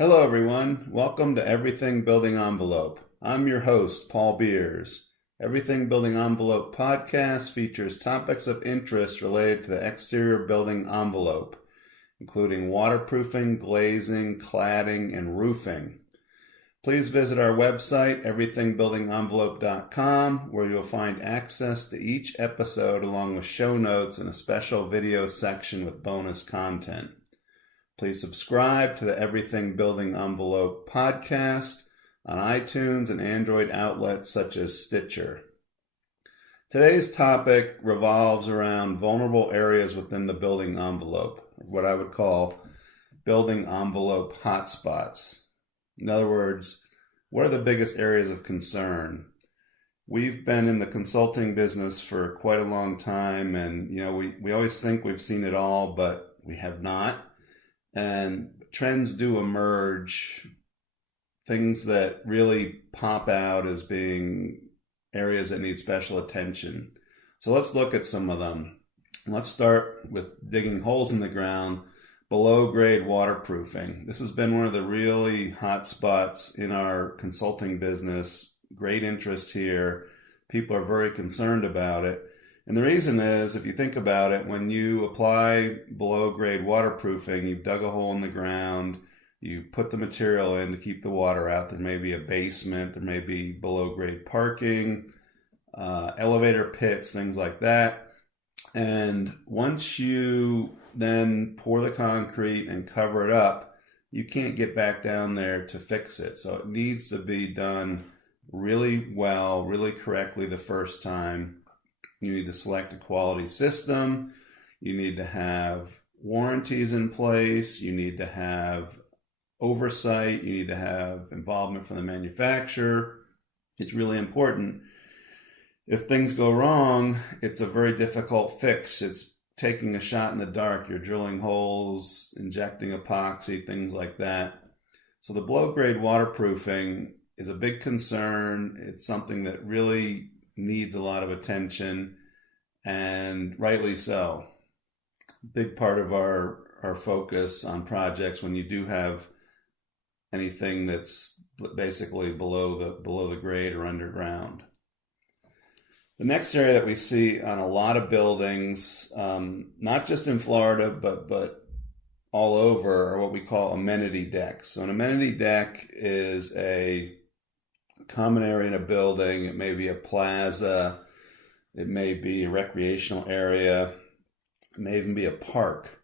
Hello, everyone. Welcome to Everything Building Envelope. I'm your host, Paul Beers. Everything Building Envelope podcast features topics of interest related to the exterior building envelope, including waterproofing, glazing, cladding, and roofing. Please visit our website, everythingbuildingenvelope.com, where you'll find access to each episode along with show notes and a special video section with bonus content. Please subscribe to the Everything Building Envelope podcast on iTunes and Android outlets such as Stitcher. Today's topic revolves around vulnerable areas within the building envelope, what I would call building envelope hotspots. In other words, what are the biggest areas of concern? We've been in the consulting business for quite a long time, and we always think we've seen it all, but we have not. And trends do emerge, things that really pop out as being areas that need special attention. So let's look at some of them. Let's start with digging holes in the ground, below grade waterproofing. This has been one of the really hot spots in our consulting business. Great interest here. People are very concerned about it. And the reason is, if you think about it, when you apply below grade waterproofing, you've dug a hole in the ground, you put the material in to keep the water out. There may be a basement, there may be below grade parking, elevator pits, things like that. And once you then pour the concrete and cover it up, you can't get back down there to fix it. So it needs to be done really well, really correctly the first time. You need to select a quality system. You need to have warranties in place. You need to have oversight. You need to have involvement from the manufacturer. It's really important. If things go wrong, it's a very difficult fix. It's taking a shot in the dark. You're drilling holes, injecting epoxy, things like that. So the below grade waterproofing is a big concern. It's something that really needs a lot of attention, and rightly so. Big part of our focus on projects when you do have anything that's basically below the grade or underground. The next area that we see on a lot of buildings, not just in Florida, but all over, are what we call amenity decks. So an amenity deck is a common area in a building. It may be a plaza, it may be a recreational area, it may even be a park.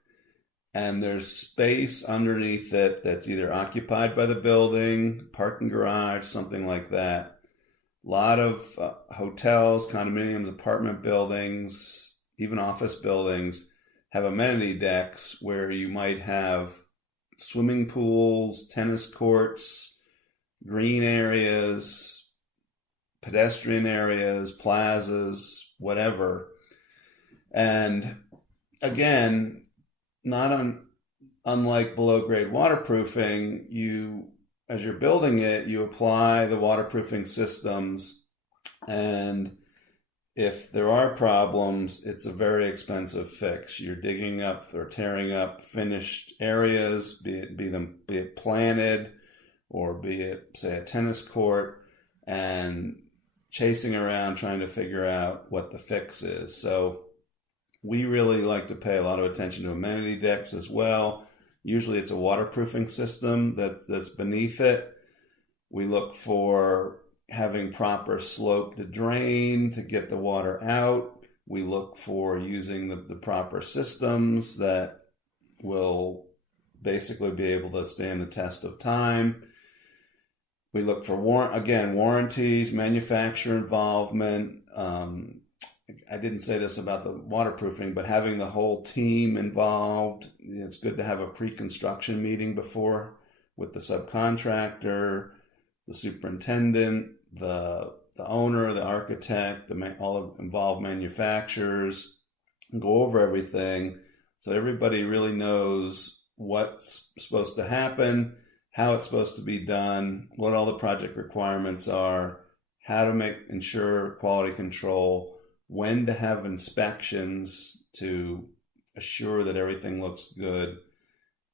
And there's space underneath it that's either occupied by the building, parking garage, something like that. A lot of hotels, condominiums, apartment buildings, even office buildings have amenity decks where you might have swimming pools, tennis courts, green areas, pedestrian areas, plazas, whatever. And again, unlike below grade waterproofing, as you're building it, you apply the waterproofing systems, and if there are problems, it's a very expensive fix. You're digging up or tearing up finished areas, be it planted, or be it, say, a tennis court, and chasing around trying to figure out what the fix is. So we really like to pay a lot of attention to amenity decks as well. Usually it's a waterproofing system that's beneath it. We look for having proper slope to drain to get the water out. We look for using the proper systems that will basically be able to stand the test of time. We look for, warranties, manufacturer involvement. I didn't say this about the waterproofing, but having the whole team involved. It's good to have a pre-construction meeting before with the subcontractor, the superintendent, the owner, the architect, all involved manufacturers, and go over everything so everybody really knows what's supposed to happen, how it's supposed to be done, what all the project requirements are, how to ensure quality control, when to have inspections to assure that everything looks good,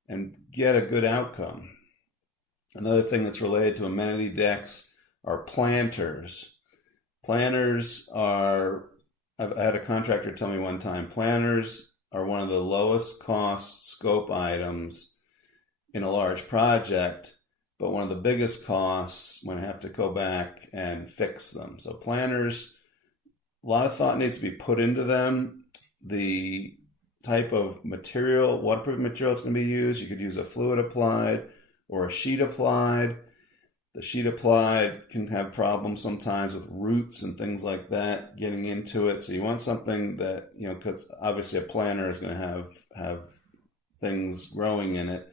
and get a good outcome. Another thing that's related to amenity decks are planters. Planters are, I had a contractor tell me one time, planters are one of the lowest cost scope items in a large project, but one of the biggest costs when I have to go back and fix them. So planters, a lot of thought needs to be put into them. The type of material, waterproof material that's going to be used, you could use a fluid applied or a sheet applied. The sheet applied can have problems sometimes with roots and things like that getting into it. So you want something that, because obviously a planter is going to have things growing in it,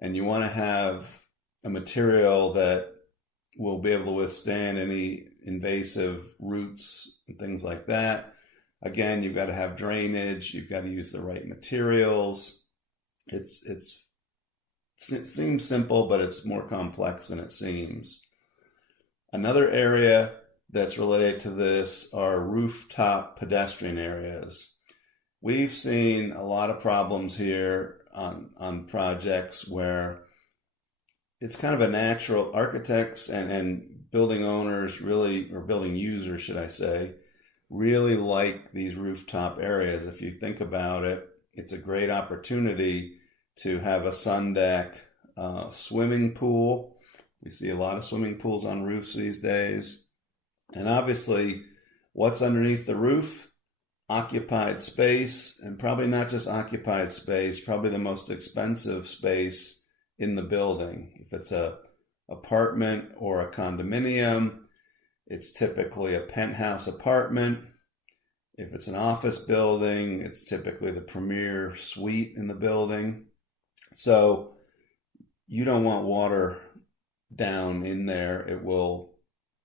and you want to have a material that will be able to withstand any invasive roots and things like that. Again, you've got to have drainage. You've got to use the right materials. It seems simple, but it's more complex than it seems. Another area that's related to this are rooftop pedestrian areas. We've seen a lot of problems here on projects where it's kind of a natural, architects and building owners really, or building users, should I say, really like these rooftop areas. If you think about it, it's a great opportunity to have a sun deck, swimming pool. We see a lot of swimming pools on roofs these days. And obviously, what's underneath the roof? Occupied space, and probably not just occupied space, probably the most expensive space in the building. If it's a apartment or a condominium, it's typically a penthouse apartment. If it's an office building, it's typically the premier suite in the building. So you don't want water down in there. It will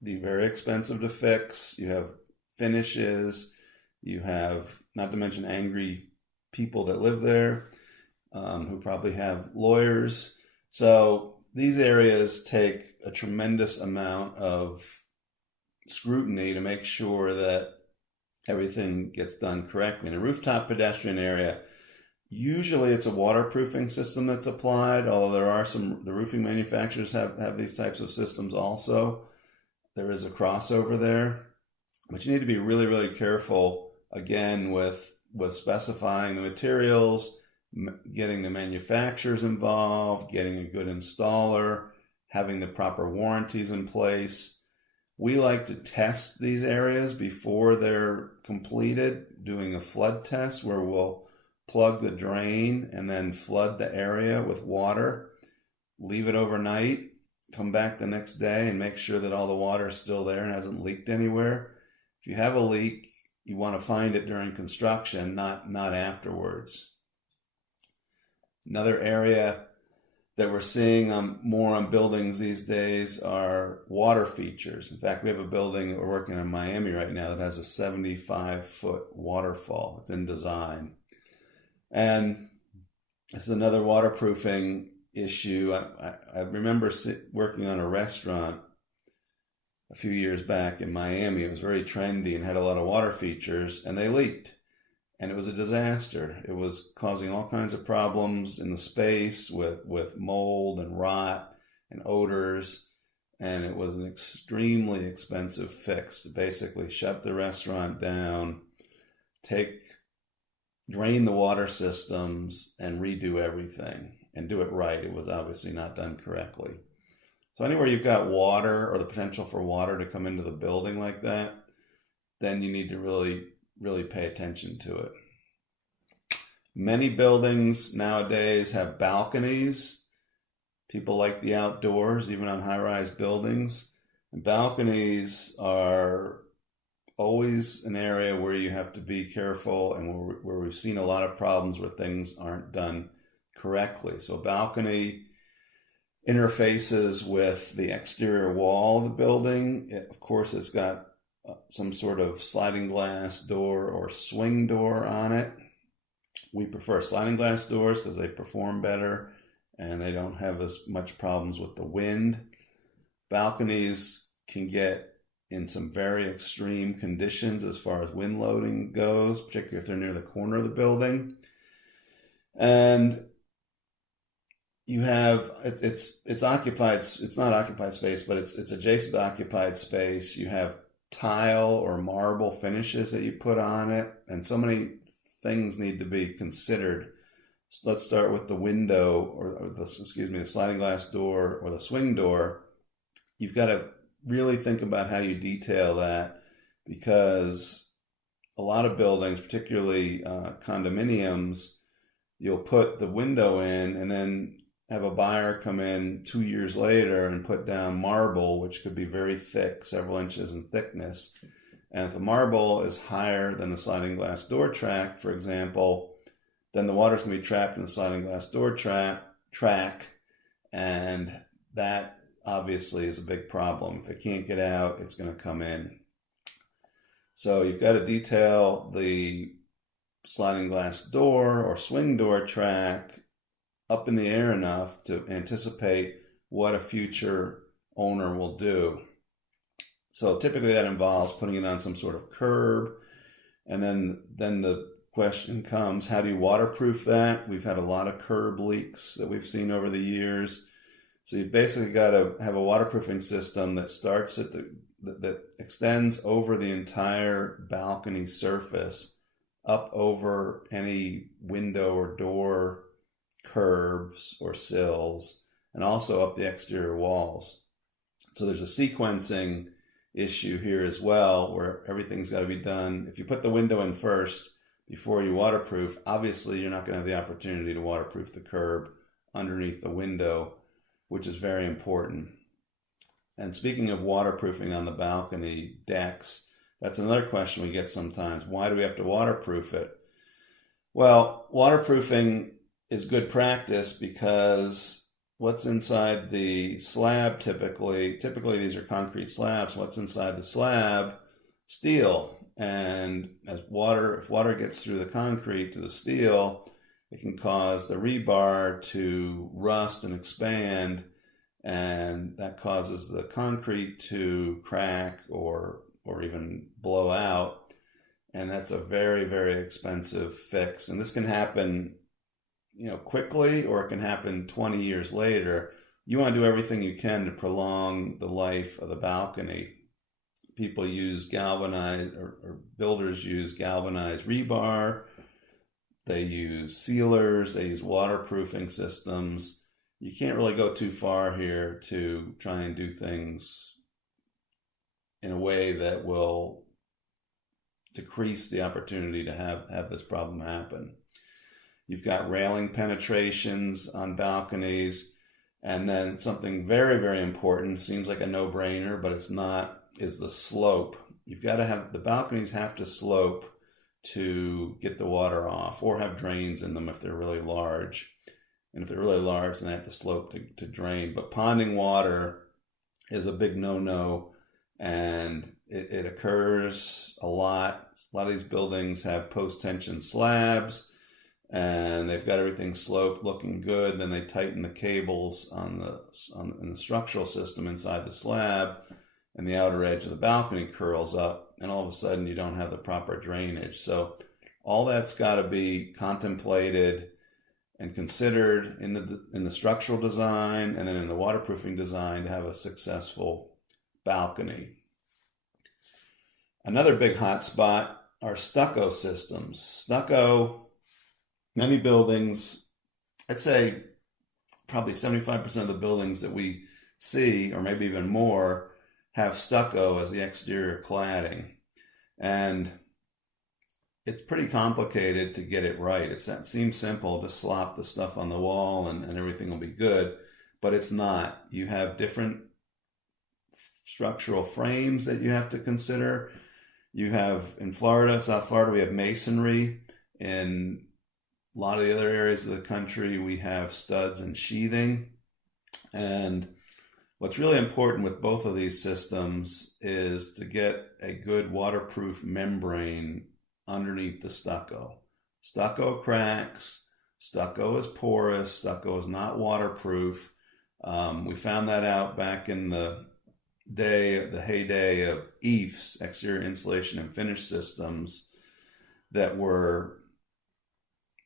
be very expensive to fix. You have finishes. You have, not to mention, angry people that live there who probably have lawyers. So these areas take a tremendous amount of scrutiny to make sure that everything gets done correctly. In a rooftop pedestrian area, usually it's a waterproofing system that's applied, although there are the roofing manufacturers have these types of systems also. There is a crossover there, but you need to be really, really careful, again, with specifying the materials, getting the manufacturers involved, getting a good installer, having the proper warranties in place. We like to test these areas before they're completed, doing a flood test where we'll plug the drain and then flood the area with water, leave it overnight, come back the next day and make sure that all the water is still there and hasn't leaked anywhere. If you have a leak, you want to find it during construction, not afterwards. Another area that we're seeing more on buildings these days are water features. In fact, we have a building that we're working on in Miami right now that has a 75-foot waterfall. It's in design. And this is another waterproofing issue. I remember working on a restaurant a few years back in Miami. It was very trendy and had a lot of water features, and they leaked. And it was a disaster. It was causing all kinds of problems in the space with mold and rot and odors. And it was an extremely expensive fix to basically shut the restaurant down, drain the water systems, and redo everything and do it right. It was obviously not done correctly. So anywhere you've got water or the potential for water to come into the building like that, then you need to really pay attention to it. Many buildings nowadays have balconies. People like the outdoors, even on high-rise buildings. And balconies are always an area where you have to be careful and where we've seen a lot of problems where things aren't done correctly. So a balcony interfaces with the exterior wall of the building. Of course, it's got some sort of sliding glass door or swing door on it. We prefer sliding glass doors because they perform better and they don't have as much problems with the wind. Balconies can get in some very extreme conditions as far as wind loading goes, particularly if they're near the corner of the building. And you have it's occupied. It's not occupied space, but it's adjacent to occupied space. You have tile or marble finishes that you put on it, and so many things need to be considered. So let's start with the window or the sliding glass door or the swing door. You've got to really think about how you detail that, because a lot of buildings, particularly condominiums, you'll put the window in and then have a buyer come in 2 years later and put down marble, which could be very thick, several inches in thickness. And if the marble is higher than the sliding glass door track, for example, then the water's going to be trapped in the sliding glass door track, and that obviously is a big problem. If it can't get out, it's going to come in. So you've got to detail the sliding glass door or swing door track up in the air enough to anticipate what a future owner will do. So typically that involves putting it on some sort of curb, and then the question comes, how do you waterproof that? We've had a lot of curb leaks that we've seen over the years. So you've basically got to have a waterproofing system that starts at that extends over the entire balcony surface, up over any window or door curbs or sills, and also up the exterior walls. So there's a sequencing issue here as well, where everything's got to be done. If you put the window in first before you waterproof, obviously you're not going to have the opportunity to waterproof the curb underneath the window, which is very important. And speaking of waterproofing on the balcony decks, that's another question we get sometimes. Why do we have to waterproof it? Well, waterproofing is good practice because what's inside the slab typically these are concrete slabs. What's inside the slab? Steel. And if water gets through the concrete to the steel, it can cause the rebar to rust and expand, and that causes the concrete to crack or even blow out. And that's a very, very expensive fix. And this can happen, quickly, or it can happen 20 years later. You want to do everything you can to prolong the life of the balcony. People use galvanized, or builders use galvanized rebar. They use sealers. They use waterproofing systems. You can't really go too far here to try and do things in a way that will decrease the opportunity to have this problem happen. You've got railing penetrations on balconies, and then something very, very important, seems like a no-brainer, but it's not, is the slope. You've got to have, the balconies have to slope to get the water off, or have drains in them if they're really large. And if they're really large, then they have to slope to drain. But ponding water is a big no-no, and it occurs a lot. A lot of these buildings have post-tension slabs, and they've got everything sloped, looking good. Then they tighten the cables in the structural system inside the slab, and the outer edge of the balcony curls up, and all of a sudden you don't have the proper drainage. So all that's got to be contemplated and considered in the structural design, and then in the waterproofing design, to have a successful balcony. Another big hot spot are stucco systems. Stucco, many buildings, I'd say probably 75% of the buildings that we see, or maybe even more, have stucco as the exterior cladding. And it's pretty complicated to get it right. It seems simple to slop the stuff on the wall and everything will be good, but it's not. You have different structural frames that you have to consider. You have, in Florida, South Florida, we have masonry. In a lot of the other areas of the country, we have studs and sheathing. And what's really important with both of these systems is to get a good waterproof membrane underneath the stucco. Stucco cracks, stucco is porous, stucco is not waterproof. We found that out back in the heyday of EIFS, exterior insulation and finish systems, that were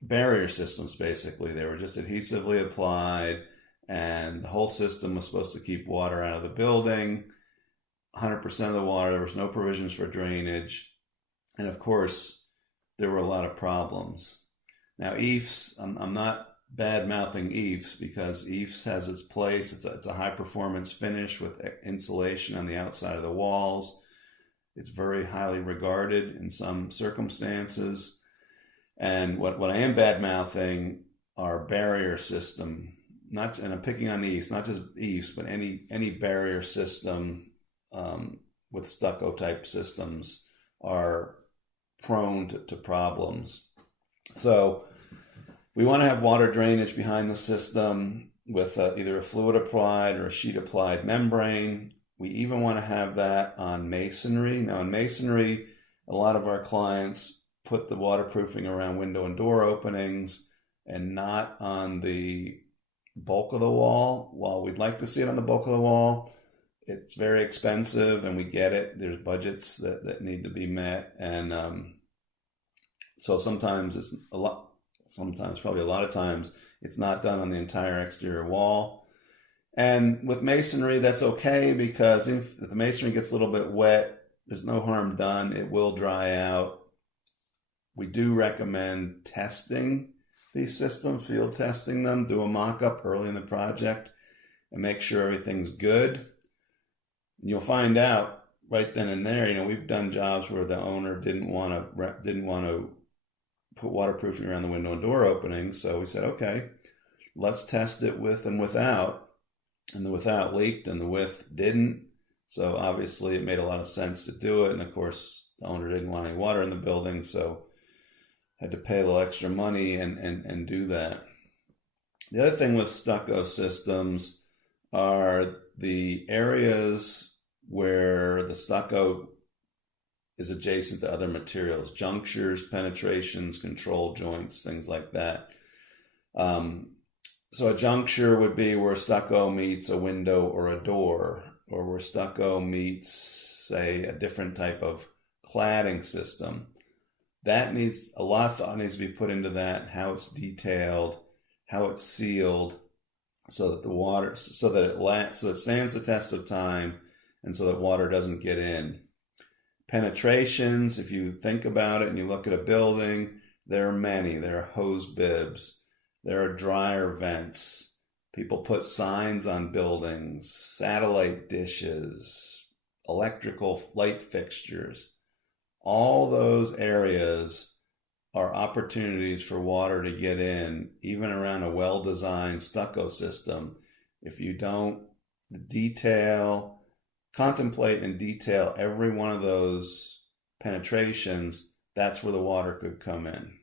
barrier systems basically. They were just adhesively applied, and the whole system was supposed to keep water out of the building. 100% of the water, there was no provisions for drainage. And of course, there were a lot of problems. Now, EIFS, I'm not bad-mouthing EIFS because EIFS has its place. It's a high-performance finish with insulation on the outside of the walls. It's very highly regarded in some circumstances. And what I am bad-mouthing are barrier system. And I'm picking on EIFS, not just EIFS, but any barrier system with stucco type systems are prone to problems. So we want to have water drainage behind the system with either a fluid applied or a sheet applied membrane. We even want to have that on masonry. Now in masonry, a lot of our clients put the waterproofing around window and door openings and not on the bulk of the wall. While we'd like to see it on the bulk of the wall, it's very expensive, and we get it. There's budgets that need to be met, and so sometimes probably a lot of times, it's not done on the entire exterior wall. And with masonry, that's okay, because if the masonry gets a little bit wet, there's no harm done. It will dry out. We do recommend testing these systems, field testing them, do a mock-up early in the project, and make sure everything's good. You'll find out right then and there. We've done jobs where the owner didn't want to put waterproofing around the window and door openings. So we said, okay, let's test it with and without. And the without leaked and the with didn't. So obviously it made a lot of sense to do it. And of course, the owner didn't want any water in the building, so had to pay a little extra money and do that. The other thing with stucco systems are the areas where the stucco is adjacent to other materials, junctures, penetrations, control joints, things like that. So a juncture would be where stucco meets a window or a door, or where stucco meets, say, a different type of cladding system. That needs a lot of thought needs to be put into that, how it's detailed, how it's sealed, so that it stands the test of time, and so that water doesn't get in. Penetrations, if you think about it and you look at a building, there are many. There are hose bibs, there are dryer vents. People put signs on buildings, satellite dishes, electrical light fixtures. All those areas are opportunities for water to get in, even around a well-designed stucco system. If you don't contemplate and detail every one of those penetrations, that's where the water could come in.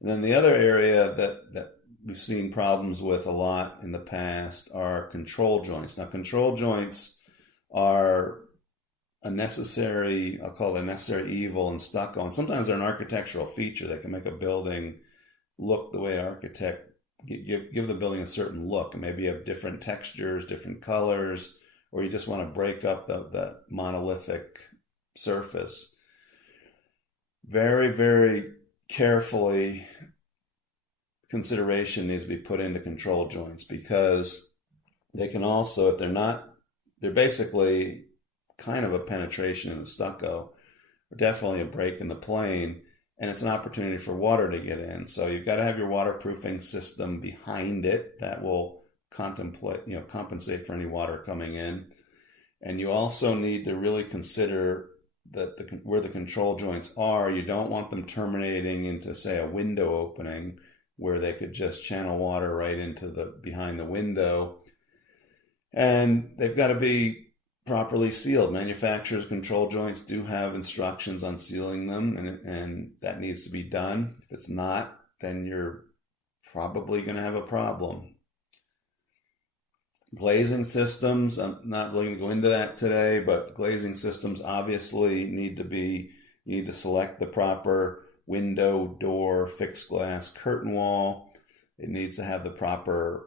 And then the other area that we've seen problems with a lot in the past are control joints. Now, control joints are I'll call it a necessary evil in stucco. And sometimes they're an architectural feature that can make a building look the way an architect give the building a certain look. And maybe you have different textures, different colors, or you just want to break up the monolithic surface. Very, very carefully, consideration needs to be put into control joints, because they can also, they're basically kind of a penetration in the stucco, or definitely a break in the plane, and it's an opportunity for water to get in. So you've got to have your waterproofing system behind it that will compensate for any water coming in. And you also need to really consider that where the control joints are, you don't want them terminating into, say, a window opening where they could just channel water right into behind the window. And they've got to be properly sealed. Manufacturers' control joints do have instructions on sealing them, and that needs to be done. If it's not, then you're probably going to have a problem. Glazing systems, I'm not really going to go into that today, but glazing systems obviously you need to select the proper window, door, fixed glass, curtain wall. It needs to have the proper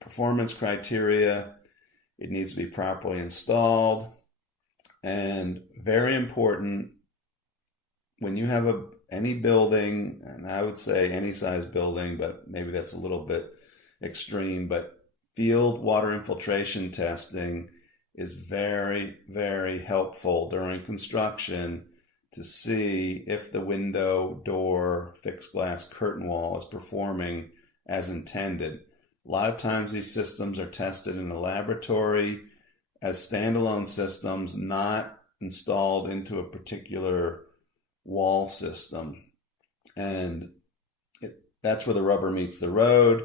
performance criteria. It needs to be properly installed. And very important, when you have any building, and I would say any size building, but maybe that's a little bit extreme, but field water infiltration testing is very, very helpful during construction to see if the window, door, fixed glass curtain wall is performing as intended. A lot of times these systems are tested in a laboratory as standalone systems, not installed into a particular wall system. And that's where the rubber meets the road.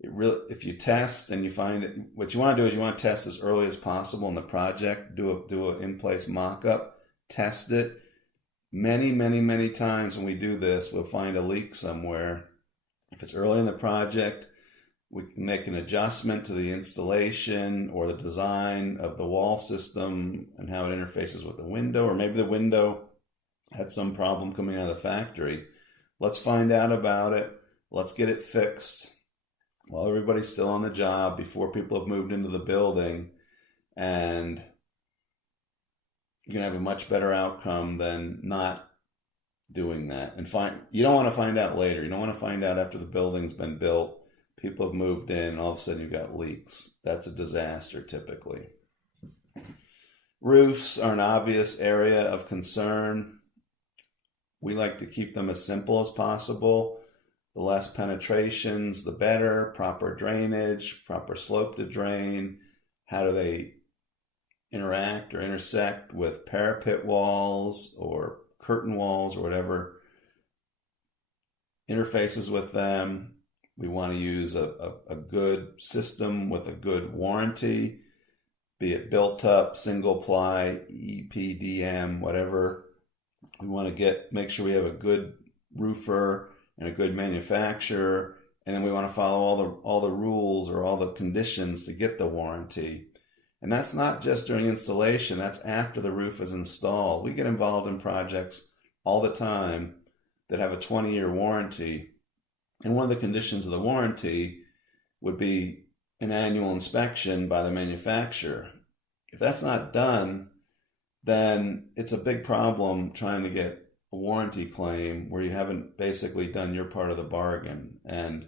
If you test and you find it, what you want to do is you want to test as early as possible in the project, do a in-place mock-up, test it. Many times when we do this, we'll find a leak somewhere. If it's early in the project, we can make an adjustment to the installation or the design of the wall system and how it interfaces with the window, or maybe the window had some problem coming out of the factory. Let's find out about it. Let's get it fixed while everybody's still on the job, before people have moved into the building, and you're going to have a much better outcome than not doing that. And you don't want to find out later. You don't want to find out after the building's been built, people have moved in, and all of a sudden you've got leaks. That's a disaster typically. Roofs are an obvious area of concern. We like to keep them as simple as possible. The less penetrations, the better. Proper drainage, proper slope to drain. How do they interact or intersect with parapet walls or curtain walls or whatever interfaces with them? We want to use a good system with a good warranty, be it built up, single ply, EPDM, whatever. We want to make sure we have a good roofer and a good manufacturer, and then we want to follow all the rules or all the conditions to get the warranty. And that's not just during installation, that's after the roof is installed. We get involved in projects all the time that have a 20-year warranty. And one of the conditions of the warranty would be an annual inspection by the manufacturer. If that's not done, then it's a big problem trying to get a warranty claim where you haven't basically done your part of the bargain. And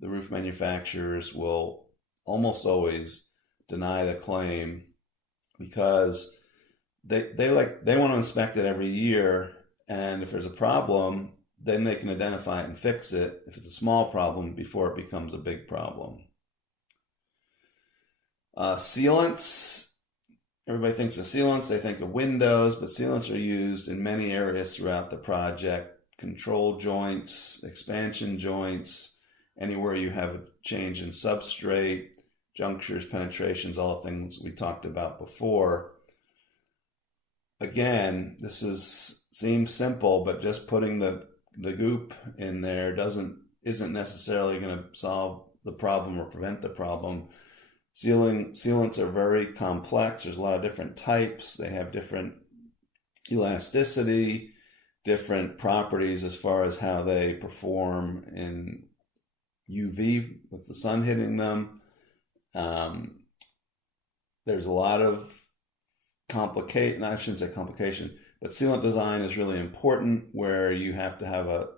the roof manufacturers will almost always deny the claim because they want to inspect it every year, and if there's a problem, then they can identify it and fix it if it's a small problem before it becomes a big problem. Sealants. Everybody thinks of sealants, they think of windows, but sealants are used in many areas throughout the project. Control joints, expansion joints, anywhere you have a change in substrate, junctures, penetrations, all the things we talked about before. Again, this seems simple, but just putting the goop in there isn't necessarily going to solve the problem or prevent the problem. Sealants are very complex. There's a lot of different types. They have different elasticity, different properties as far as how they perform in UV with the sun hitting them. There's a lot of I shouldn't say complication, but sealant design is really important, where you have to have a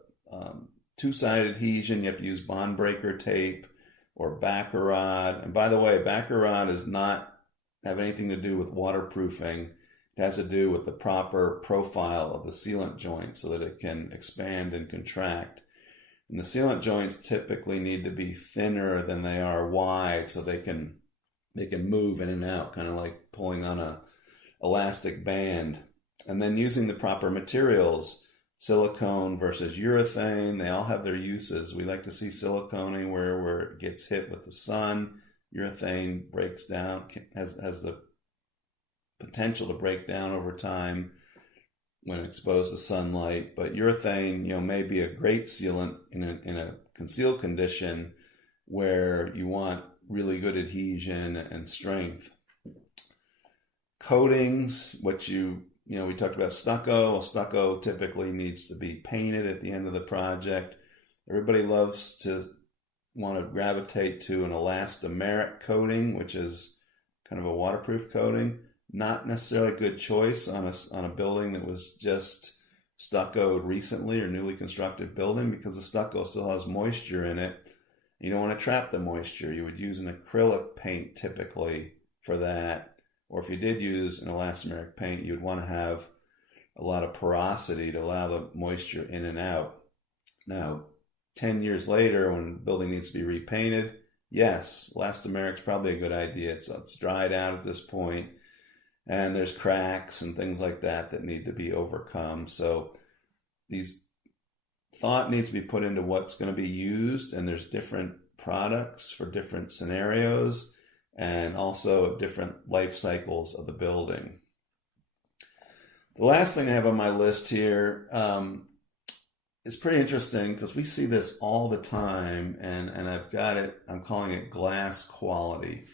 two-sided adhesion. You have to use bond breaker tape or Baccarat. And by the way, Baccarat does not have anything to do with waterproofing. It has to do with the proper profile of the sealant joint so that it can expand and contract. And the sealant joints typically need to be thinner than they are wide so they can move in and out, kind of like pulling on a elastic band. And then using the proper materials, silicone versus urethane, they all have their uses. We like to see silicone anywhere where it gets hit with the sun. Urethane breaks down, has the potential to break down over time when exposed to sunlight. But urethane, may be a great sealant in a concealed condition where you want really good adhesion and strength. Coatings, we talked about stucco. Well, stucco typically needs to be painted at the end of the project. Everybody loves to want to gravitate to an elastomeric coating, which is kind of a waterproof coating. Not necessarily a good choice on a building that was just stuccoed recently or newly constructed building, because the stucco still has moisture in it, You don't want to trap the moisture. You would use an acrylic paint typically for that. Or if you did use an elastomeric paint, you'd want to have a lot of porosity to allow the moisture in and out. Now, 10 years later, when the building needs to be repainted, yes, elastomeric is probably a good idea. So it's dried out at this point, and there's cracks and things like that that need to be overcome. So thought needs to be put into what's going to be used, and there's different products for different scenarios and also different life cycles of the building. The last thing I have on my list here is pretty interesting because we see this all the time, and I'm calling it glass quality.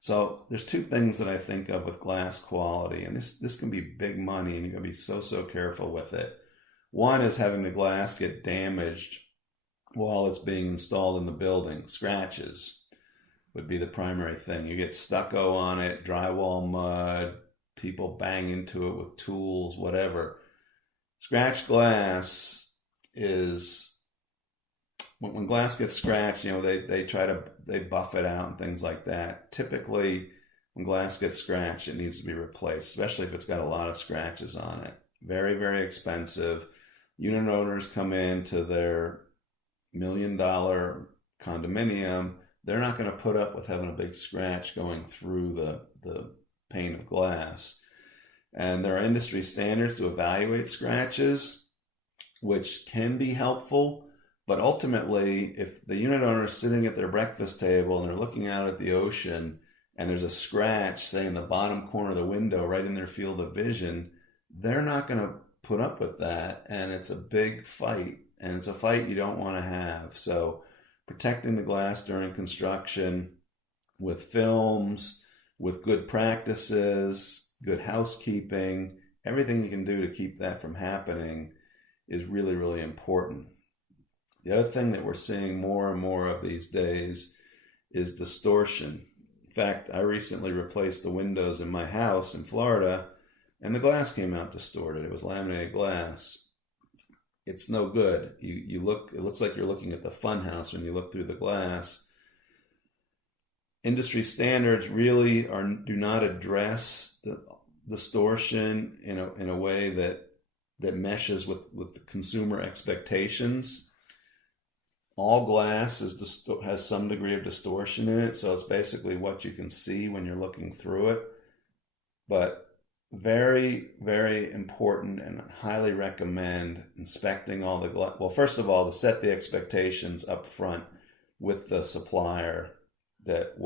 So there's two things that I think of with glass quality, and this can be big money, and you're going to be so careful with it. One is having the glass get damaged while it's being installed in the building. Scratches would be the primary thing. You get stucco on it, drywall mud, people bang into it with tools, whatever. Scratched glass is, when glass gets scratched, they buff it out and things like that. Typically, when glass gets scratched, it needs to be replaced, especially if it's got a lot of scratches on it. Very, very expensive. Unit owners come into their $1 million condominium. They're not going to put up with having a big scratch going through the pane of glass. And there are industry standards to evaluate scratches, which can be helpful. But ultimately, if the unit owner is sitting at their breakfast table and they're looking out at the ocean and there's a scratch, say in the bottom corner of the window, right in their field of vision, they're not going to put up with that, and it's a big fight, and it's a fight you don't want to have. So protecting the glass during construction with films, with good practices, good housekeeping, everything you can do to keep that from happening is really, really important. The other thing that we're seeing more and more of these days is distortion. In fact, I recently replaced the windows in my house in Florida, and the glass came out distorted. It was laminated glass. It's no good. It looks like you're looking at the funhouse when you look through the glass. Industry standards really do not address the distortion in a way that meshes with the consumer expectations. All glass has some degree of distortion in it, so it's basically what you can see when you're looking through it. But very, very important, and highly recommend inspecting all the glass. Well, first of all, to set the expectations up front with the supplier that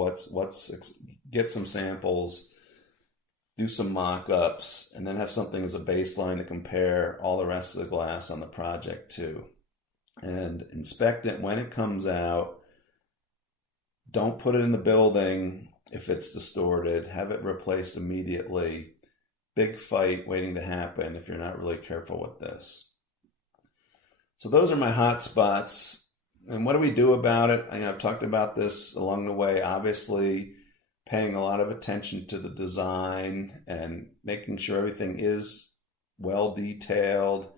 get some samples, do some mock-ups, and then have something as a baseline to compare all the rest of the glass on the project to. And inspect it when it comes out. Don't put it in the building if it's distorted. Have it replaced immediately. Big fight waiting to happen if you're not really careful with this. So those are my hot spots. And what do we do about it? I've talked about this along the way. Obviously, paying a lot of attention to the design and making sure everything is well detailed.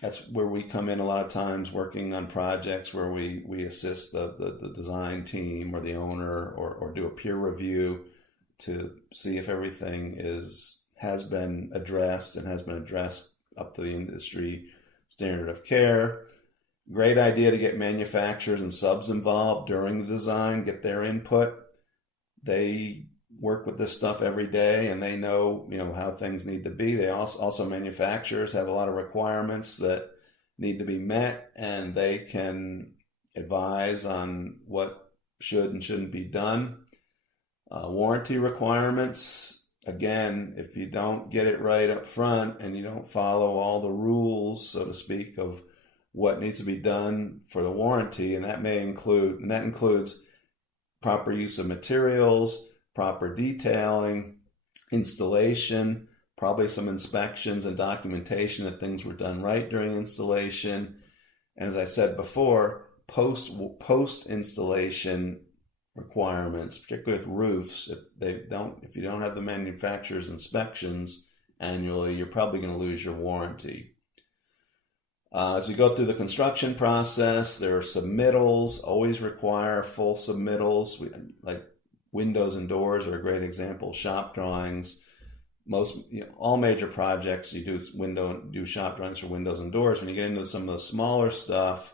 That's where we come in a lot of times, working on projects where we assist the design team or the owner or do a peer review to see if everything has been addressed up to the industry standard of care. Great idea to get manufacturers and subs involved during the design, get their input. They work with this stuff every day, and they know how things need to be. They also manufacturers have a lot of requirements that need to be met, and they can advise on what should and shouldn't be done. Warranty requirements, again, if you don't get it right up front and you don't follow all the rules, so to speak, of what needs to be done for the warranty, and that includes proper use of materials, proper detailing, installation, probably some inspections and documentation that things were done right during installation. And as I said before, post-installation requirements, particularly with roofs, if you don't have the manufacturer's inspections annually, you're probably going to lose your warranty. As we go through the construction process, there are submittals, always require full submittals. Like windows and doors are a great example, shop drawings. All major projects, you do shop drawings for windows and doors. When you get into some of the smaller stuff,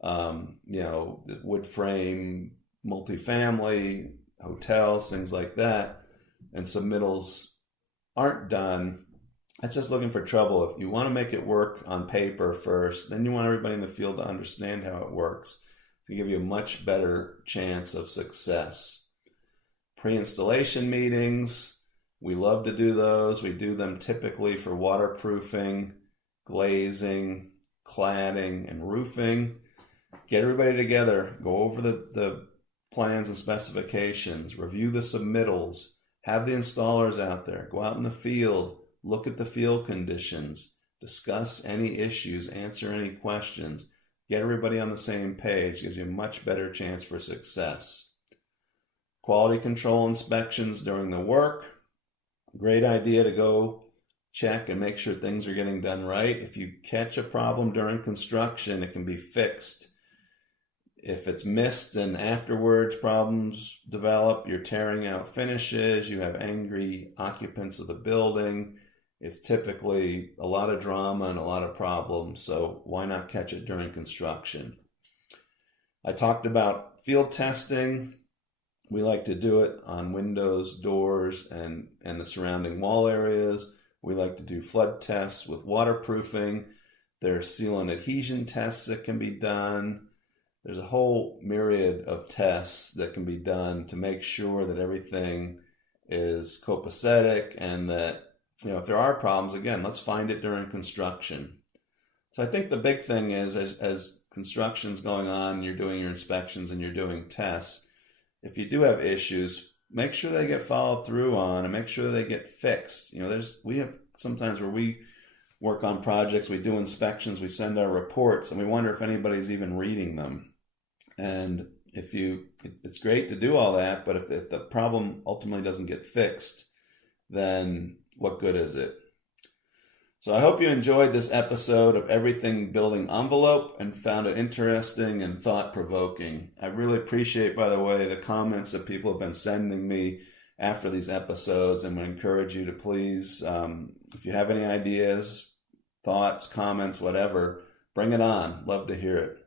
the wood frame, multifamily, hotels, things like that, and submittals aren't done, that's just looking for trouble. If you want to make it work on paper first, then you want everybody in the field to understand how it works to give you a much better chance of success. Pre-installation meetings, we love to do those. We do them typically for waterproofing, glazing, cladding, and roofing. Get everybody together, go over the plans and specifications, review the submittals, have the installers out there, go out in the field, look at the field conditions, discuss any issues, answer any questions, get everybody on the same page, gives you a much better chance for success. Quality control inspections during the work, great idea to go check and make sure things are getting done right. If you catch a problem during construction, it can be fixed. If it's missed and afterwards problems develop, you're tearing out finishes, you have angry occupants of the building, it's typically a lot of drama and a lot of problems, so why not catch it during construction? I talked about field testing. We like to do it on windows, doors, and the surrounding wall areas. We like to do flood tests with waterproofing. There are seal and adhesion tests that can be done. There's a whole myriad of tests that can be done to make sure that everything is copacetic and that, if there are problems, again, let's find it during construction. So I think the big thing is as construction's going on, you're doing your inspections and you're doing tests, if you do have issues, make sure they get followed through on and make sure they get fixed. We have sometimes where we work on projects, we do inspections, we send our reports, and we wonder if anybody's even reading them. And it's great to do all that, but if the problem ultimately doesn't get fixed, then what good is it? So I hope you enjoyed this episode of Everything Building Envelope and found it interesting and thought-provoking. I really appreciate, by the way, the comments that people have been sending me after these episodes, and would encourage you to please, if you have any ideas, thoughts, comments, whatever, bring it on. Love to hear it.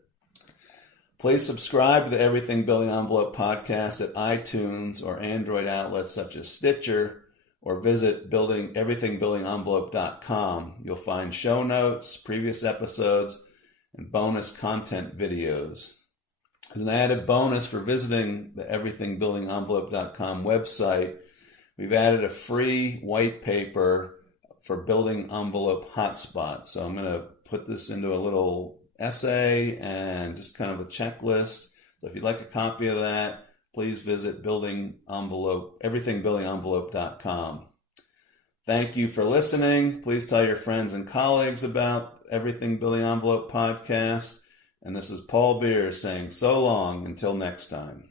Please subscribe to the Everything Building Envelope podcast at iTunes or Android outlets such as Stitcher, or visit everythingbuildingenvelope.com. You'll find show notes, previous episodes, and bonus content videos. As an added bonus for visiting the everythingbuildingenvelope.com website, we've added a free white paper for building envelope hotspots. So I'm going to put this into a little essay and just kind of a checklist. So if you'd like a copy of that, please visit everythingbuildingenvelope.com. Thank you for listening. Please tell your friends and colleagues about Everything Building Envelope podcast. And this is Paul Beers saying so long until next time.